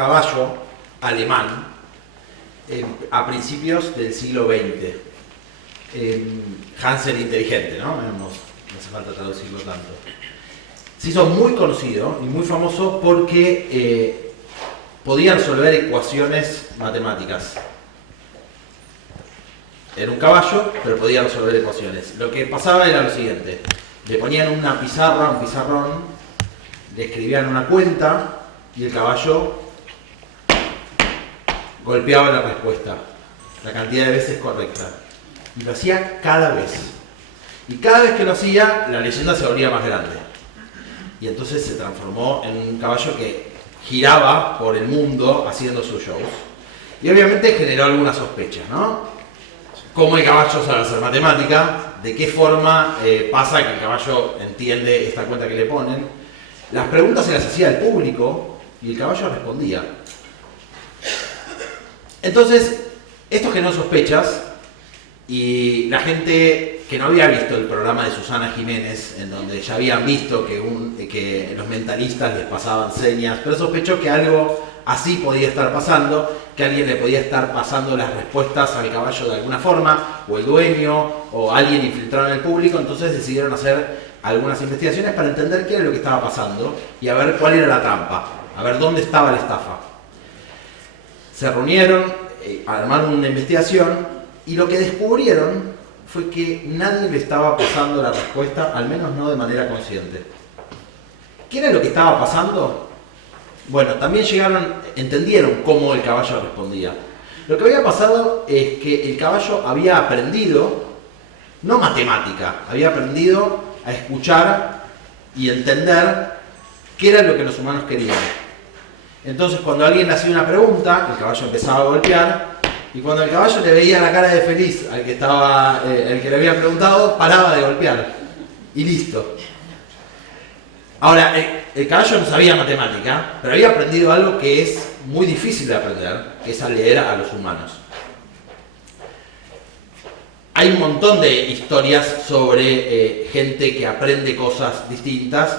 caballo alemán a principios del siglo XX. Hans el inteligente, ¿no? No hace falta traducirlo tanto. Se hizo muy conocido y muy famoso porque podía resolver ecuaciones matemáticas. Era un caballo, pero podía resolver ecuaciones. Lo que pasaba era lo siguiente. Le ponían una pizarra, un pizarrón, le escribían una cuenta y el caballo golpeaba la respuesta, la cantidad de veces correcta. Y lo hacía cada vez. Y cada vez que lo hacía, la leyenda se volvía más grande. Y entonces se transformó en un caballo que giraba por el mundo haciendo sus shows. Y obviamente generó algunas sospechas, ¿no? ¿Cómo el caballo sabe hacer matemática? ¿De qué forma pasa que el caballo entiende esta cuenta que le ponen? Las preguntas se las hacía al público y el caballo respondía. Entonces, esto generó sospechas y la gente que no había visto el programa de Susana Jiménez, en donde ya habían visto que los mentalistas les pasaban señas, pero sospechó que algo así podía estar pasando, que alguien le podía estar pasando las respuestas al caballo de alguna forma, o el dueño, o alguien infiltrado en el público. Entonces decidieron hacer algunas investigaciones para entender qué era lo que estaba pasando y a ver cuál era la trampa, a ver dónde estaba la estafa. Se reunieron, armaron una investigación y lo que descubrieron fue que nadie le estaba pasando la respuesta, al menos no de manera consciente. ¿Qué era lo que estaba pasando? Bueno, también entendieron cómo el caballo respondía. Lo que había pasado es que el caballo había aprendido, no matemática, había aprendido a escuchar y entender qué era lo que los humanos querían. Entonces, cuando alguien le hacía una pregunta, el caballo empezaba a golpear, y cuando el caballo le veía la cara de feliz al que le había preguntado, paraba de golpear. Y listo. Ahora, el caballo no sabía matemática, pero había aprendido algo que es muy difícil de aprender, que es a leer a los humanos. Hay un montón de historias sobre gente que aprende cosas distintas,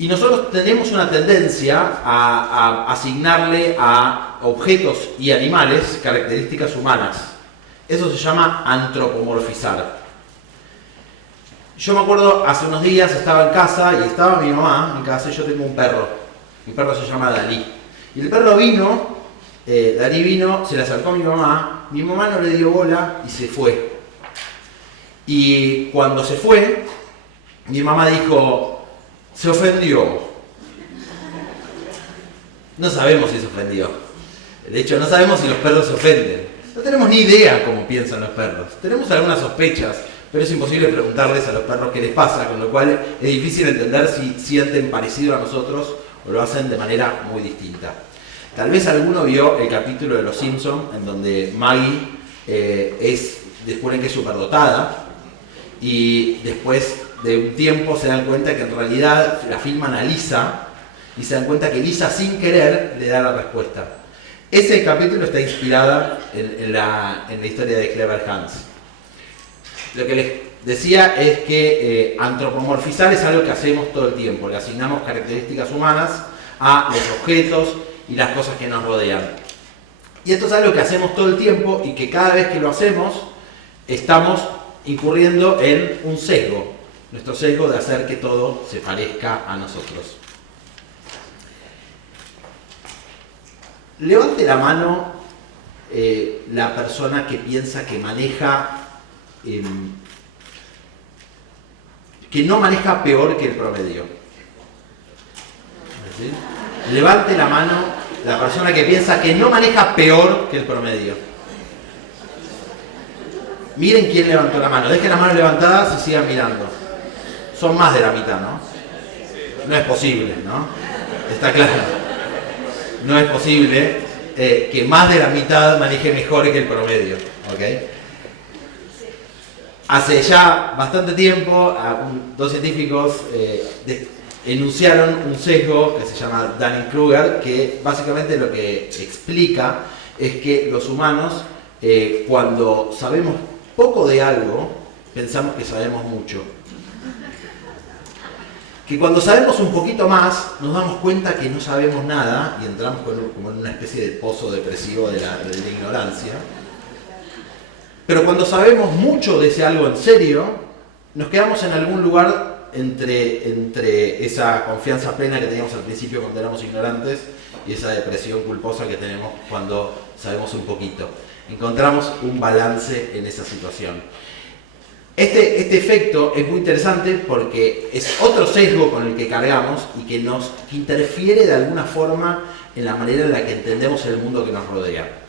y nosotros tenemos una tendencia a asignarle a objetos y animales características humanas. Eso se llama antropomorfizar. Yo me acuerdo, hace unos días estaba en casa y estaba mi mamá en casa y yo tengo un perro. Mi perro se llama Dalí. Y el perro vino, Dalí vino, se le acercó a mi mamá no le dio bola y se fue. Y cuando se fue, mi mamá dijo, se ofendió. No sabemos si se ofendió. De hecho, no sabemos si los perros se ofenden. No tenemos ni idea cómo piensan los perros. Tenemos algunas sospechas, pero es imposible preguntarles a los perros qué les pasa, con lo cual es difícil entender si sienten parecido a nosotros o lo hacen de manera muy distinta. Tal vez alguno vio el capítulo de Los Simpsons en donde Maggie descubren que es superdotada y después de un tiempo se dan cuenta que en realidad la filman a Lisa y se dan cuenta que Lisa sin querer le da la respuesta. Ese capítulo está inspirado en la historia de Clever Hans. Lo que les decía es que antropomorfizar es algo que hacemos todo el tiempo. Le asignamos características humanas a los objetos y las cosas que nos rodean. Y esto es algo que hacemos todo el tiempo y que cada vez que lo hacemos estamos incurriendo en un sesgo. Nuestro sesgo de hacer que todo se parezca a nosotros. Levante la mano la persona que piensa que maneja, que no maneja peor que el promedio. ¿Sí? Levante la mano la persona que piensa que no maneja peor que el promedio. Miren quién levantó la mano. Dejen la mano levantada y sigan mirando. Son más de la mitad, ¿no? No es posible, ¿no? Está claro. No es posible que más de la mitad maneje mejor que el promedio, ¿ok? Hace ya bastante tiempo, dos científicos enunciaron un sesgo que se llama Dunning-Kruger, que básicamente lo que explica es que los humanos, cuando sabemos poco de algo, pensamos que sabemos mucho. que cuando sabemos un poquito más, nos damos cuenta que no sabemos nada y entramos como en una especie de pozo depresivo de la ignorancia. Pero cuando sabemos mucho de ese algo en serio, nos quedamos en algún lugar entre esa confianza plena que teníamos al principio cuando éramos ignorantes y esa depresión culposa que tenemos cuando sabemos un poquito. Encontramos un balance en esa situación. Este efecto es muy interesante porque es otro sesgo con el que cargamos y que interfiere de alguna forma en la manera en la que entendemos el mundo que nos rodea.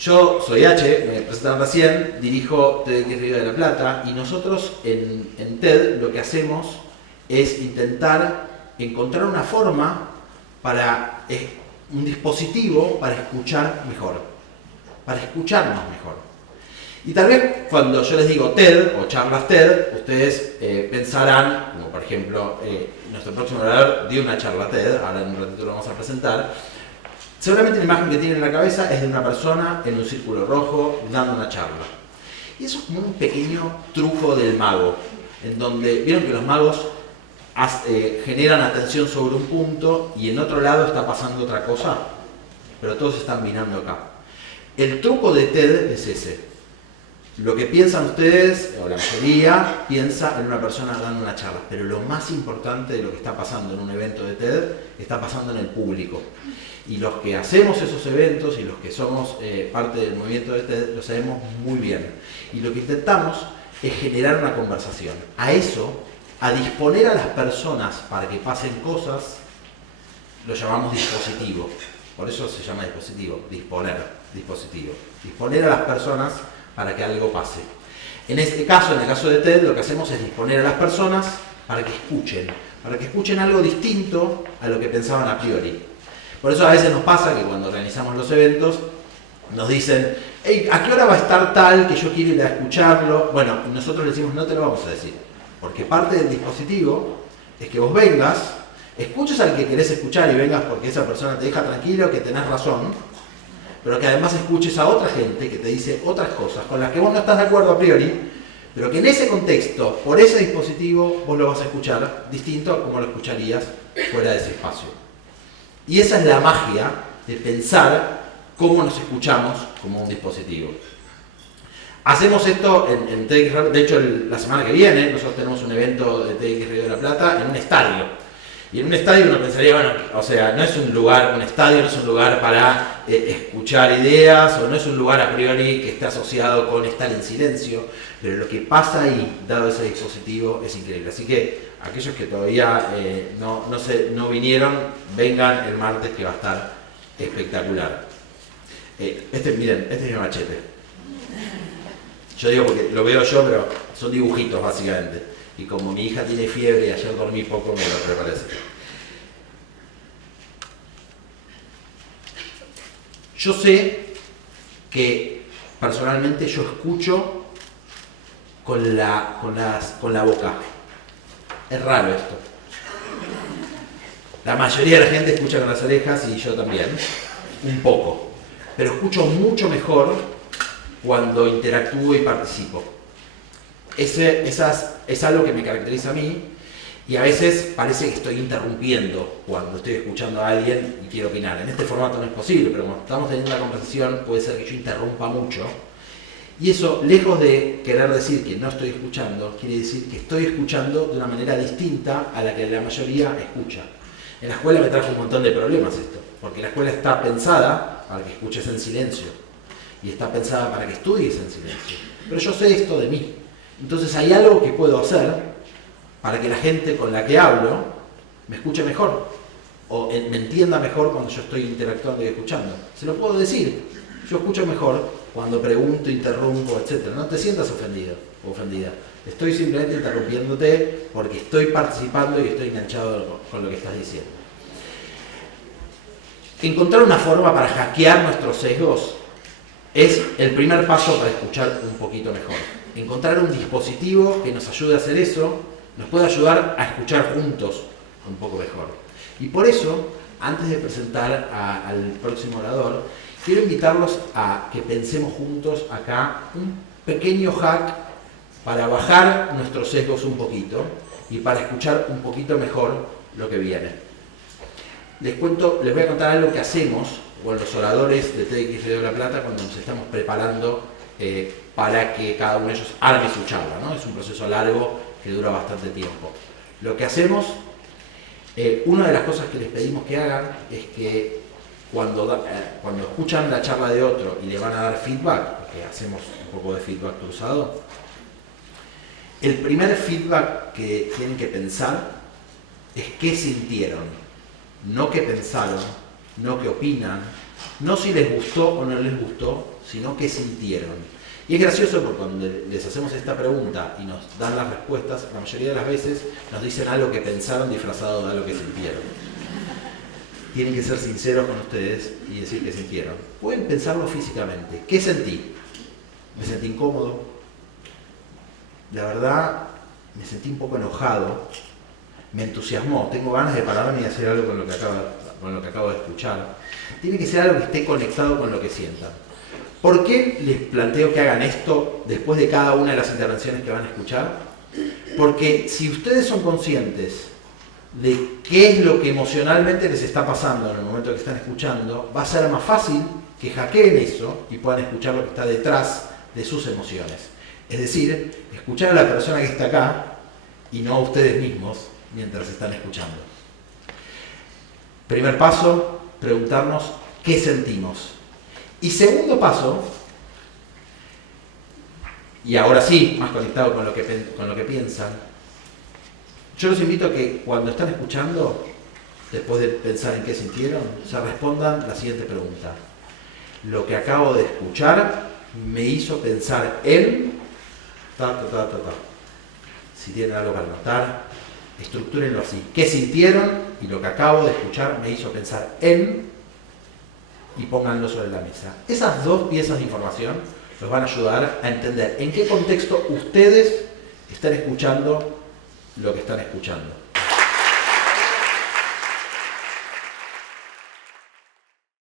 Yo soy H, me presentaron recién, dirijo TEDx Río de la Plata y nosotros en TED lo que hacemos es intentar encontrar una forma un dispositivo para escuchar mejor, para escucharnos mejor. Y tal vez cuando yo les digo TED o charlas TED, ustedes pensarán, como por ejemplo nuestro próximo orador dio una charla TED, ahora en un ratito lo vamos a presentar, seguramente la imagen que tienen en la cabeza es de una persona en un círculo rojo dando una charla. Y eso es como un pequeño truco del mago, en donde vieron que los magos generan atención sobre un punto y en otro lado está pasando otra cosa, pero todos están mirando acá. El truco de TED es ese. Lo que piensan ustedes, o la mayoría, piensa en una persona dando una charla, pero lo más importante de lo que está pasando en un evento de TED está pasando en el público. Y los que hacemos esos eventos y los que somos parte del movimiento de TED lo sabemos muy bien. Y lo que intentamos es generar una conversación. A eso, a disponer a las personas para que pasen cosas, lo llamamos dispositivo. Por eso se llama dispositivo, dispositivo. Disponer a las personas para que algo pase. En este caso, en el caso de TED, lo que hacemos es disponer a las personas para que escuchen algo distinto a lo que pensaban a priori. Por eso a veces nos pasa que cuando organizamos los eventos nos dicen, hey, ¿a qué hora va a estar tal que yo quiero ir a escucharlo? Bueno, nosotros le decimos, no te lo vamos a decir, porque parte del dispositivo es que vos vengas, escuches al que querés escuchar y vengas porque esa persona te deja tranquilo, que tenés razón, pero que además escuches a otra gente que te dice otras cosas con las que vos no estás de acuerdo a priori, pero que en ese contexto, por ese dispositivo, vos lo vas a escuchar distinto a como lo escucharías fuera de ese espacio. Y esa es la magia de pensar cómo nos escuchamos como un dispositivo. Hacemos esto en TEDx, de hecho la semana que viene nosotros tenemos un evento de TEDx Río de la Plata en un estadio. Y en un estadio uno pensaría, bueno, o sea, no es un lugar, un estadio no es un lugar para escuchar ideas, o no es un lugar a priori que esté asociado con estar en silencio, pero lo que pasa ahí, dado ese dispositivo, es increíble. Así que aquellos que todavía no vinieron, vengan el martes que va a estar espectacular. Miren, este es mi machete. Yo digo porque lo veo yo, pero son dibujitos básicamente. Y como mi hija tiene fiebre y ayer dormí poco, me lo preparé. Yo sé que personalmente yo escucho con la boca. Es raro esto. La mayoría de la gente escucha con las orejas y yo también, un poco. Pero escucho mucho mejor cuando interactúo y participo. Es algo que me caracteriza a mí y a veces parece que estoy interrumpiendo cuando estoy escuchando a alguien y quiero opinar. En este formato no es posible, pero cuando estamos teniendo una conversación puede ser que yo interrumpa mucho. Y eso, lejos de querer decir que no estoy escuchando, quiere decir que estoy escuchando de una manera distinta a la que la mayoría escucha. En la escuela me trajo un montón de problemas esto, porque la escuela está pensada para que escuches en silencio y está pensada para que estudies en silencio. Pero yo sé esto de mí. Entonces hay algo que puedo hacer para que la gente con la que hablo me escuche mejor o me entienda mejor cuando yo estoy interactuando y escuchando. Se lo puedo decir, yo escucho mejor cuando pregunto, interrumpo, etc. No te sientas ofendido o ofendida. Estoy simplemente interrumpiéndote porque estoy participando y estoy enganchado con lo que estás diciendo. Encontrar una forma para hackear nuestros sesgos es el primer paso para escuchar un poquito mejor. Encontrar un dispositivo que nos ayude a hacer eso, nos puede ayudar a escuchar juntos un poco mejor. Y por eso, antes de presentar al próximo orador, quiero invitarlos a que pensemos juntos acá un pequeño hack para bajar nuestros sesgos un poquito y para escuchar un poquito mejor lo que viene. Les voy a contar algo que hacemos con los oradores de TEDx Río de la Plata cuando nos estamos preparando para que cada uno de ellos arme su charla, ¿no? Es un proceso largo que dura bastante tiempo. Lo que hacemos, una de las cosas que les pedimos que hagan es que cuando escuchan la charla de otro y le van a dar feedback, porque hacemos un poco de feedback cruzado, el primer feedback que tienen que pensar es qué sintieron, no qué pensaron, no qué opinan, no si les gustó o no les gustó, sino qué sintieron. Y es gracioso porque cuando les hacemos esta pregunta y nos dan las respuestas, la mayoría de las veces nos dicen algo que pensaron disfrazado de algo que sintieron. Tienen que ser sinceros con ustedes y decir qué sintieron. Pueden pensarlo físicamente. ¿Qué sentí? Me sentí incómodo. La verdad, me sentí un poco enojado. Me entusiasmó. Tengo ganas de pararme y hacer algo con lo que acabo de escuchar. Tiene que ser algo que esté conectado con lo que sientan. ¿Por qué les planteo que hagan esto después de cada una de las intervenciones que van a escuchar? Porque si ustedes son conscientes de qué es lo que emocionalmente les está pasando en el momento que están escuchando, va a ser más fácil que hackeen eso y puedan escuchar lo que está detrás de sus emociones. Es decir, escuchar a la persona que está acá y no a ustedes mismos mientras están escuchando. Primer paso, preguntarnos qué sentimos. Y segundo paso, y ahora sí, más conectado con lo que piensan, yo los invito a que cuando están escuchando, después de pensar en qué sintieron, se respondan la siguiente pregunta. Lo que acabo de escuchar me hizo pensar en... Si tienen algo para anotar, estructúrenlo así. ¿Qué sintieron? Y lo que acabo de escuchar me hizo pensar en... y pónganlo sobre la mesa. Esas dos piezas de información los van a ayudar a entender en qué contexto ustedes están escuchando lo que están escuchando.